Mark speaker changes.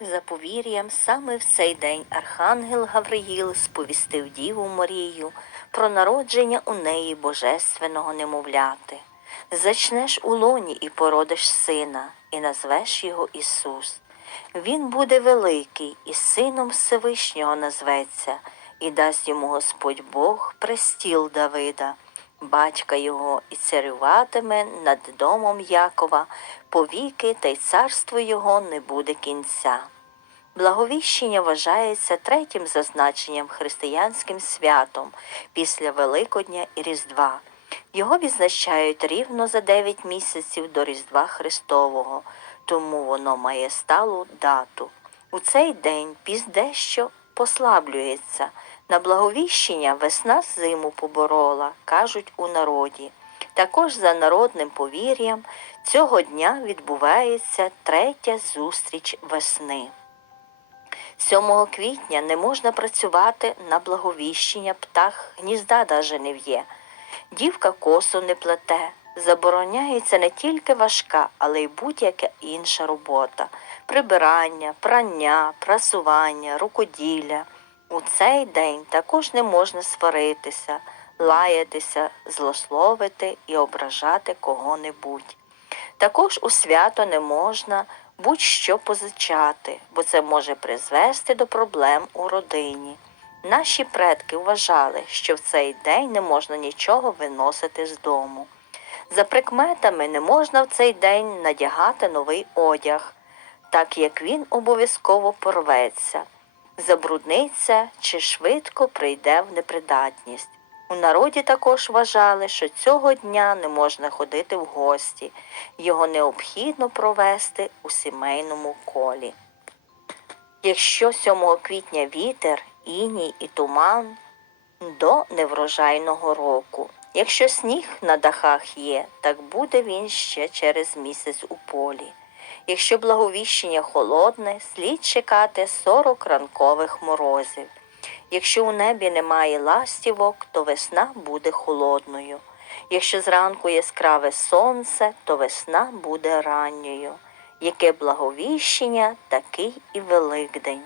Speaker 1: За повір'ям, саме в цей день Архангел Гавриїл сповістив Діву Марію про народження у неї божественного немовляти. Зачнеш у лоні і породиш сина, і назвеш його Ісус. Він буде великий, і сином Всевишнього назветься, і дасть йому Господь Бог престіл Давида, батька його, і царюватиме над домом Якова повіки, та й царство його не буде кінця. Благовіщення вважається третім зазначенням християнським святом після Великодня і Різдва. Його відзначають рівно за 9 місяців до Різдва Христового, тому воно має сталу дату. У цей день піст дещо послаблюється. На благовіщення весна зиму поборола, кажуть у народі. Також за народним повір'ям цього дня відбувається третя зустріч весни. 7 квітня не можна працювати на благовіщення, птах гнізда даже не в'є. Дівка косу не плете. Забороняється не тільки важка, але й будь-яка інша робота прибирання, прання, прасування, рукоділля. У цей день також не можна сваритися, лаятися, злословити і ображати кого-небудь. Також у свято не можна будь-що позичати, бо це може призвести до проблем у родині. Наші предки вважали, що в цей день не можна нічого виносити з дому. За прикметами не можна в цей день надягати новий одяг, так як він обов'язково порветься, забрудниться чи швидко прийде в непридатність. У народі також вважали, що цього дня не можна ходити в гості, його необхідно провести у сімейному колі. Якщо 7 квітня вітер, іній і туман до неврожайного року. Якщо сніг на дахах є, так буде він ще через місяць у полі. Якщо благовіщення холодне, слід чекати 40 ранкових морозів. Якщо у небі немає ластівок, то весна буде холодною. Якщо зранку яскраве сонце, то весна буде ранньою. Яке благовіщення, такий і Великдень.